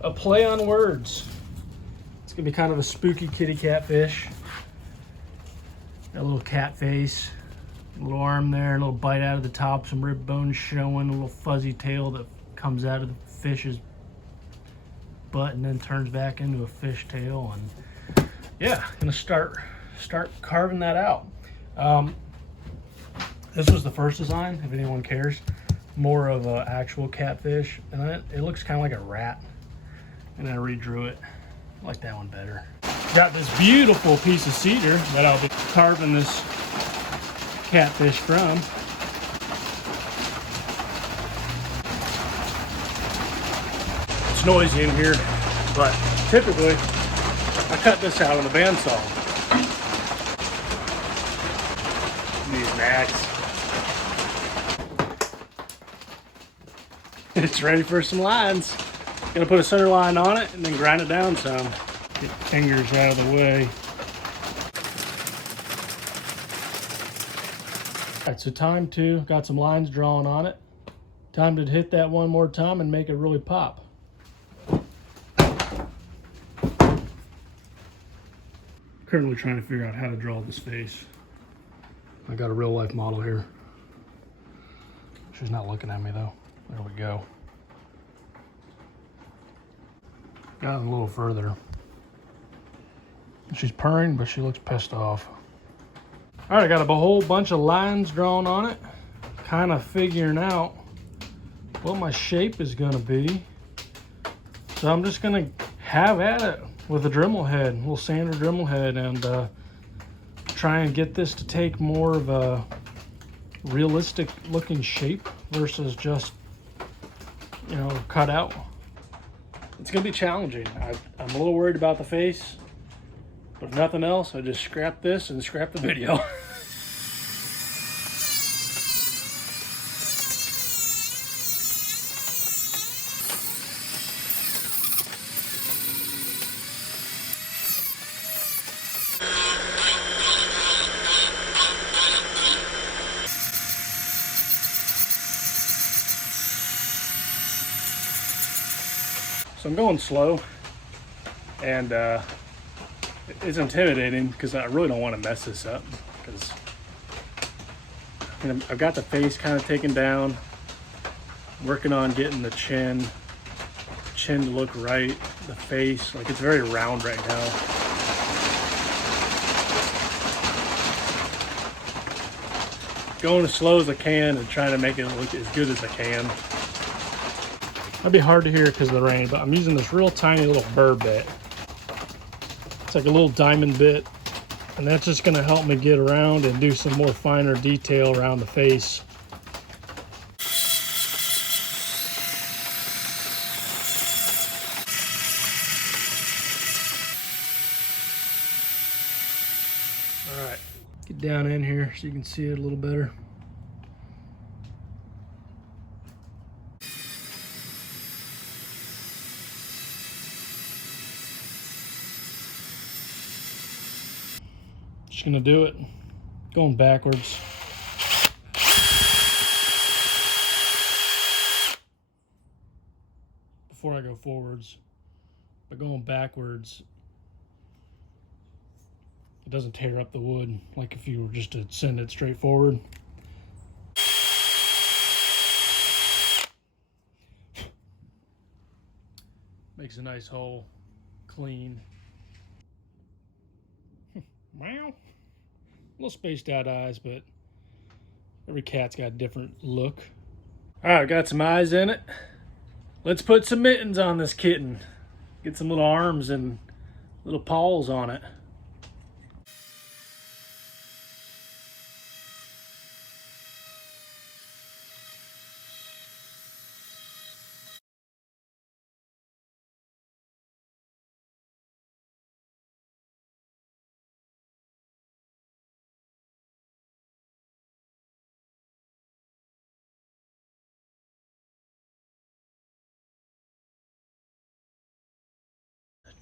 a play on words. It's gonna be kind of a spooky kitty catfish. Got a little cat face, a little arm there, a little bite out of the top, some rib bones showing, a little fuzzy tail that comes out of the fish's butt and then turns back into a fish tail. And yeah, gonna start carving that out. This was the first design, if anyone cares. More of an actual catfish, and it looks kind of like a rat. And I redrew it. I like that one better. Got this beautiful piece of cedar that I'll be carving this catfish from. It's noisy in here, but typically I cut this out on the bandsaw. Use an axe. It's ready for some lines. Gonna put a center line on it and then grind it down some. Get fingers out of the way. All right, so got some lines drawn on it. Time to hit that one more time and make it really pop. Currently trying to figure out how to draw this face. I got a real life model here. She's not looking at me though. There we go. Got a little further. She's purring, but she looks pissed off. All right, I got a whole bunch of lines drawn on it. Kind of figuring out what my shape is gonna be. So I'm just gonna have at it with a Dremel head, a little sander Dremel head, and try and get this to take more of a realistic looking shape versus just, you know, cut out. It's gonna be challenging. I'm a little worried about the face, but if nothing else, I just scrap this and scrap the video. So I'm going slow, and it's intimidating because I really don't want to mess this up, because I've got the face kind of taken down, working on getting the chin to look right, the face, like it's very round right now. Going as slow as I can and trying to make it look as good as I can. That'd be hard to hear because of the rain, but I'm using this real tiny little burr bit. It's like a little diamond bit, and that's just gonna help me get around and do some more finer detail around the face. All right, get down in here so you can see it a little better. Just gonna do it going backwards. Before I go forwards, but going backwards, it doesn't tear up the wood like if you were just to send it straight forward. Makes a nice hole, clean. Meow. A little spaced out eyes, but every cat's got a different look. All right, got some eyes in it. Let's put some mittens on this kitten. Get some little arms and little paws on it.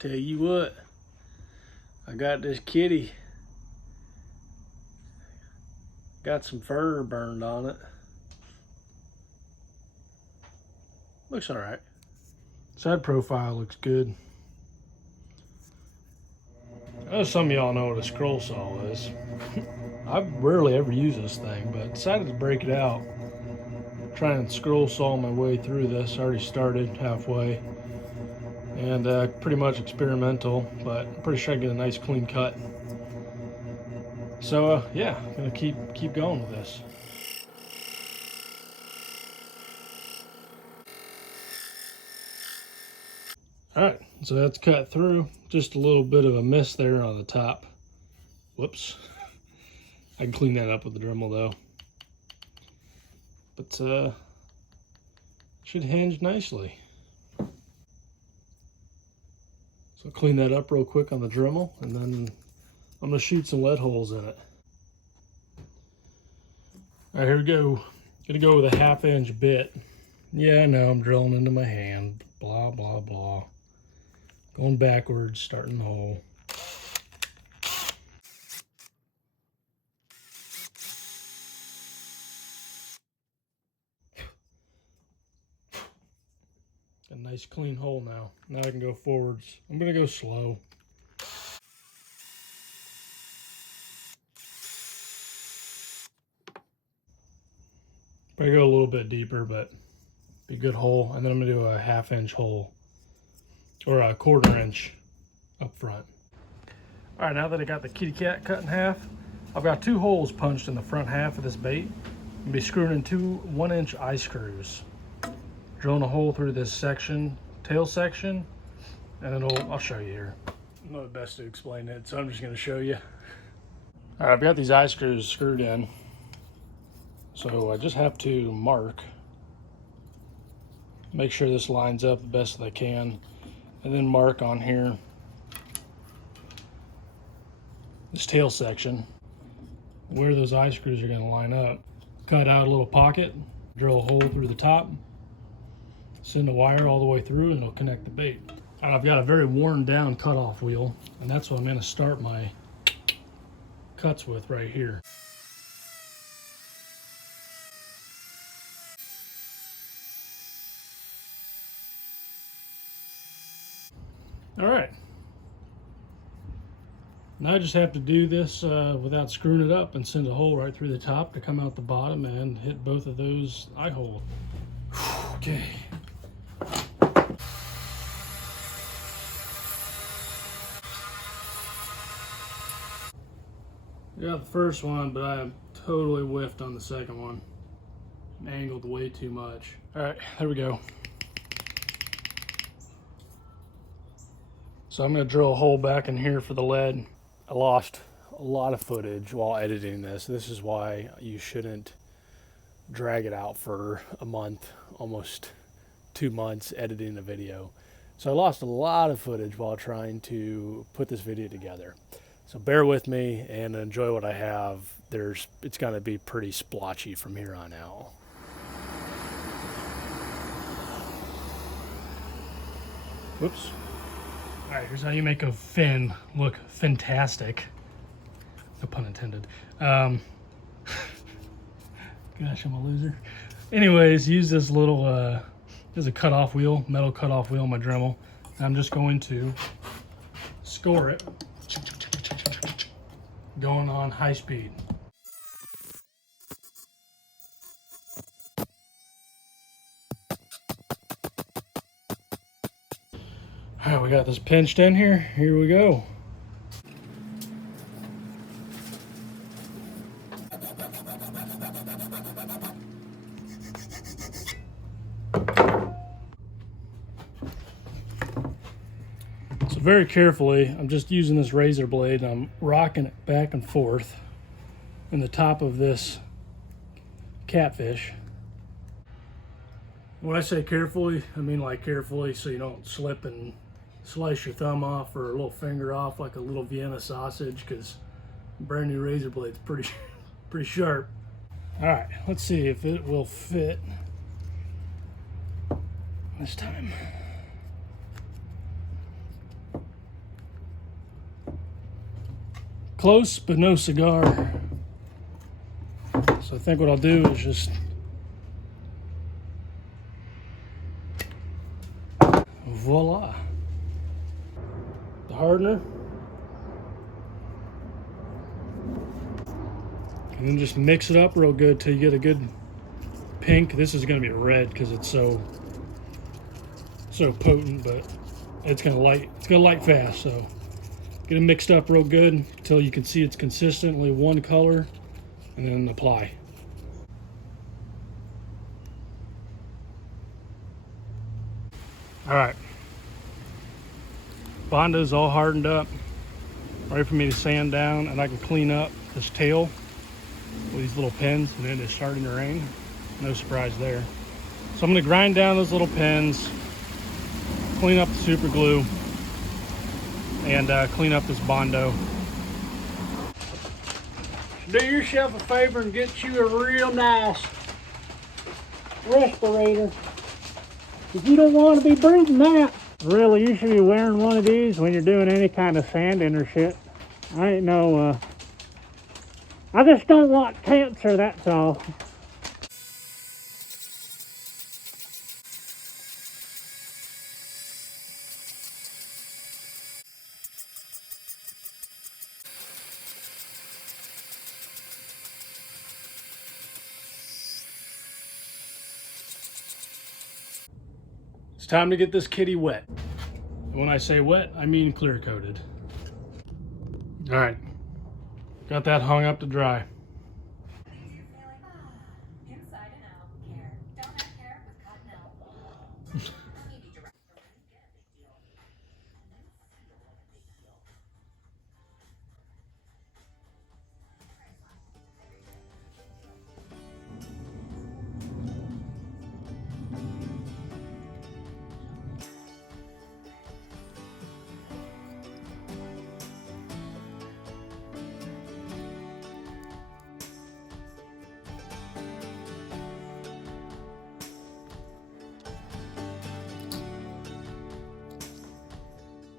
Tell you what, I got this kitty. Got some fur burned on it. Looks all right. Side profile looks good. As some of y'all know what a scroll saw is. I've rarely ever used this thing, but decided to break it out. Try and scroll saw my way through this. Already started halfway. And pretty much experimental, but I'm pretty sure I get a nice clean cut. So yeah, I'm gonna keep going with this. Alright, so that's cut through. Just a little bit of a miss there on the top. Whoops. I can clean that up with the Dremel though. But should hinge nicely. So clean that up real quick on the Dremel, and then I'm gonna shoot some lead holes in it. Alright, here we go. Gonna go with a 1/2 inch bit. Yeah, I know, I'm drilling into my hand. Blah, blah, blah. Going backwards, starting the hole. A nice clean hole now. Now I can go forwards. I'm gonna go slow. Probably go a little bit deeper, but be a good hole. And then I'm gonna do a 1/2 inch hole, or a 1/4 inch up front. All right, now that I got the kitty cat cut in half, I've got 2 holes punched in the front half of this bait. I'm gonna be screwing in 2 1-inch eye screws. Drilling a hole through this section, tail section, and I'll show you here. I'm not the best to explain it, so I'm just gonna show you. All right, I've got these eye screws screwed in. So I just have to mark, make sure this lines up the best that I can, and then mark on here this tail section where those eye screws are going to line up. Cut out a little pocket, drill a hole through the top, send a wire all the way through, and it'll connect the bait. And I've got a very worn down cutoff wheel, and that's what I'm going to start my cuts with right here. All right, now I just have to do this without screwing it up and send a hole right through the top to come out the bottom and hit both of those eye holes. Okay. Got the first one, but I totally whiffed on the second one. Angled way too much. All right, there we go. So I'm gonna drill a hole back in here for the lead. I lost a lot of footage while editing this. This is why you shouldn't drag it out for a month, almost 2 months editing a video. So I lost a lot of footage while trying to put this video together. So bear with me and enjoy what I have. It's gonna be pretty splotchy from here on out. Whoops. All right, here's how you make a fin look fantastic. No pun intended. Gosh, I'm a loser. Anyways, use this little, there's a cutoff wheel, metal cutoff wheel on my Dremel. I'm just going to score it, going on high speed. All right, we got this pinched in here. Here we go. So very carefully, I'm just using this razor blade and I'm rocking it back and forth in the top of this catfish. When I say carefully, I mean like carefully so you don't slip and slice your thumb off or a little finger off like a little Vienna sausage, because brand new razor blade's pretty sharp. All right, let's see if it will fit this time. Close, but no cigar. So I think what I'll do is just the hardener. And then just mix it up real good till you get a good pink. This is gonna be red because it's so potent, but it's gonna light fast. So get it mixed up real good until you can see it's consistently one color, and then apply. All right, Bondo's all hardened up, ready for me to sand down, and I can clean up this tail with these little pins, and then it's starting to rain. No surprise there. So I'm going to grind down those little pins, clean up the super glue, and clean up this Bondo. Do yourself a favor and get you a real nice respirator. If you don't want to be breathing that. Really, you should be wearing one of these when you're doing any kind of sanding or shit. I ain't no, I just don't want cancer, that's all. It's time to get this kitty wet. And when I say wet, I mean clear coated. All right, got that hung up to dry. Inside and out care. Don't have care with cotton.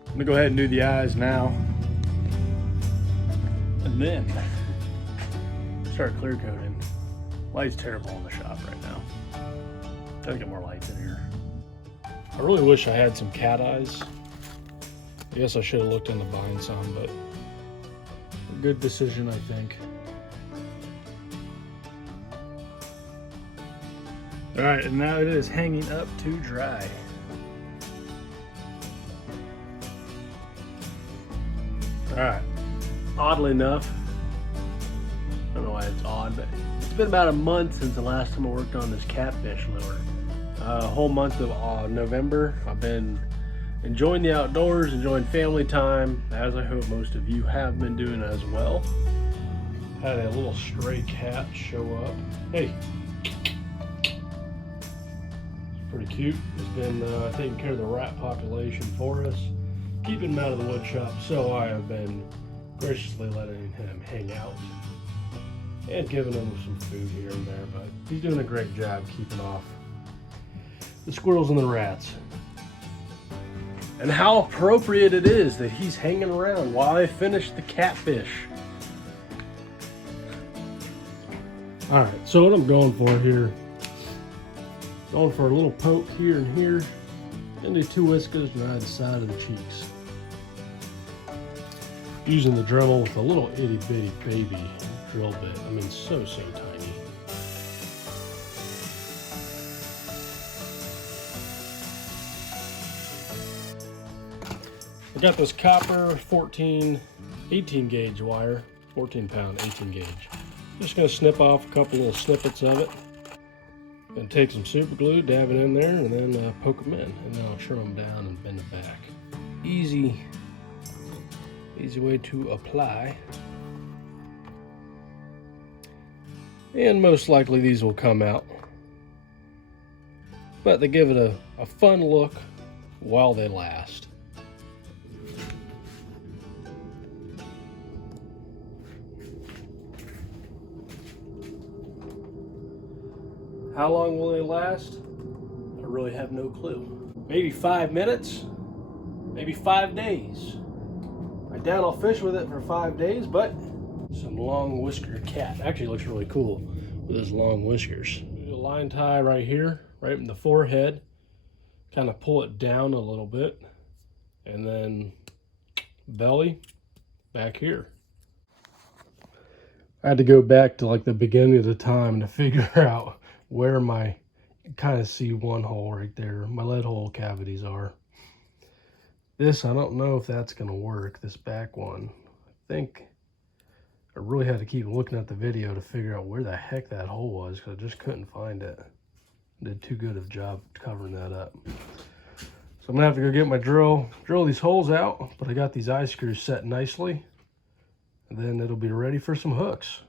I'm gonna go ahead and do the eyes now. And then start clear coating. Light's terrible in the shop right now. Gotta get more lights in here. I really wish I had some cat eyes. I guess I should have looked into buying some, but a good decision, I think. All right, and now it is hanging up to dry. All right, oddly enough, I don't know why it's odd, but it's been about a month since the last time I worked on this Catfish lure. A whole month of November, I've been enjoying the outdoors, enjoying family time, as I hope most of you have been doing as well. Had a little stray cat show up. Hey, it's pretty cute. He's been taking care of the rat population for us, keeping him out of the wood shop, so I have been graciously letting him hang out and giving him some food here and there, but he's doing a great job keeping off the squirrels and the rats. And how appropriate it is that he's hanging around while I finish the Catfish. All right, so what I'm going for here, going for a little poke here and here, and the 2 whiskers on either side of the cheeks. Using the Dremel with a little itty bitty baby drill bit. I mean, so tiny. I got this copper 18 gauge wire, 14 pound, 18 gauge. Just gonna snip off a couple little snippets of it. Gonna take some super glue, dab it in there, and then poke them in. And then I'll trim them down and bend it back. Easy way to apply. And most likely these will come out. But they give it a fun look while they last. How long will they last? I really have no clue. Maybe 5 minutes, maybe 5 days. I doubt I'll fish with it for 5 days, but some long whiskered cat. Actually looks really cool with his long whiskers. A line tie right here, right in the forehead. Kind of pull it down a little bit, and then belly back here. I had to go back to like the beginning of the time to figure out where my, kind of see one hole right there, my lead hole cavities are. This, I don't know if that's going to work, this back one. I think I really had to keep looking at the video to figure out where the heck that hole was, because I just couldn't find it. Did too good of a job covering that up. So I'm gonna have to go get my drill these holes out, but I got these eye screws set nicely, and then it'll be ready for some hooks.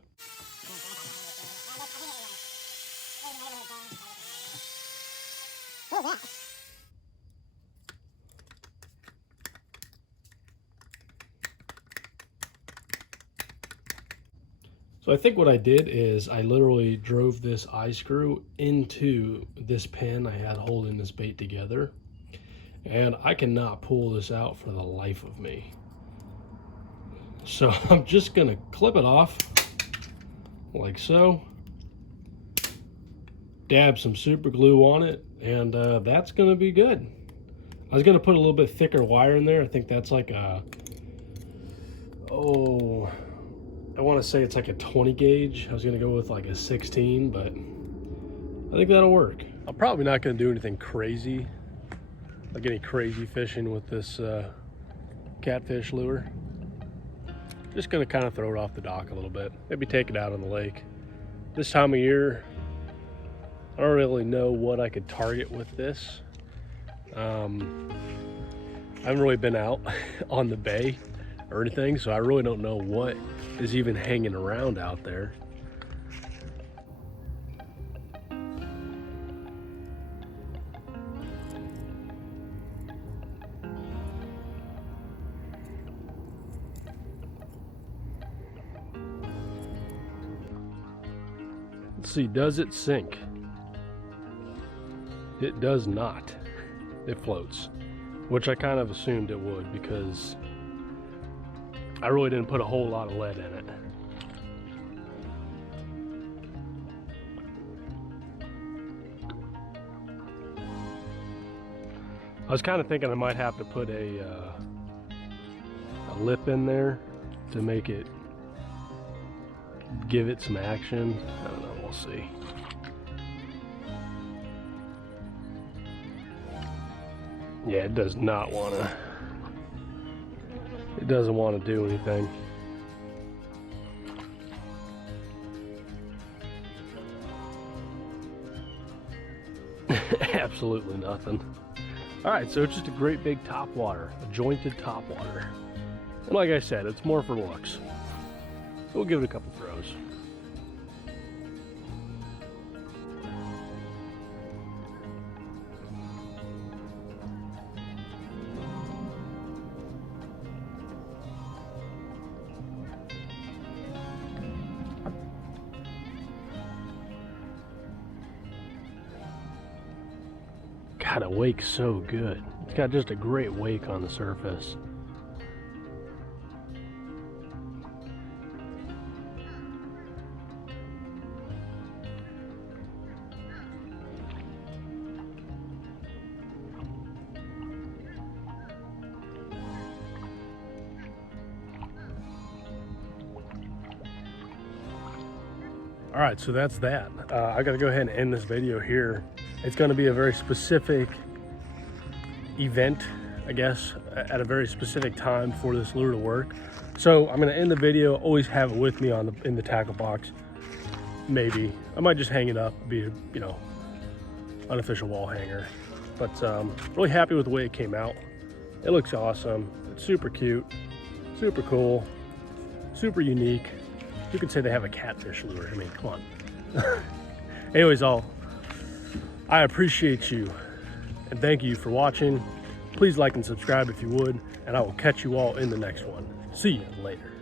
So I think what I did is I literally drove this eye screw into this pin I had holding this bait together, and I cannot pull this out for the life of me. So I'm just gonna clip it off like so, dab some super glue on it, and that's gonna be good. I was gonna put a little bit thicker wire in there. I think that's like a, I want to say it's like a 20 gauge. I was going to go with like a 16, but I think that'll work. I'm probably not going to do anything crazy, like any crazy fishing with this catfish lure. Just going to kind of throw it off the dock a little bit. Maybe take it out on the lake. This time of year, I don't really know what I could target with this. I haven't really been out on the bay or anything, so I really don't know what is even hanging around out there. Let's see, does it sink? It does not. It floats, which I kind of assumed it would, because I really didn't put a whole lot of lead in it. I was kind of thinking I might have to put a lip in there to make it, give it some action. I don't know, we'll see. Yeah, it does not want to. It doesn't want to do anything. Absolutely nothing. All right, so it's just a great big topwater, a jointed topwater. And like I said, it's more for looks. So we'll give it a couple throws. God, it wakes so good. It's got just a great wake on the surface. All right, so that's that. I gotta go ahead and end this video here. It's gonna be a very specific event, I guess, at a very specific time for this lure to work. So I'm gonna end the video, always have it with me in the tackle box. Maybe, I might just hang it up, be a, you know, unofficial wall hanger. But really happy with the way it came out. It looks awesome, it's super cute, super cool, super unique. You could say they have a catfish lure. I mean, come on. Anyways, I appreciate you and thank you for watching. Please like and subscribe if you would, and I will catch you all in the next one. See you later.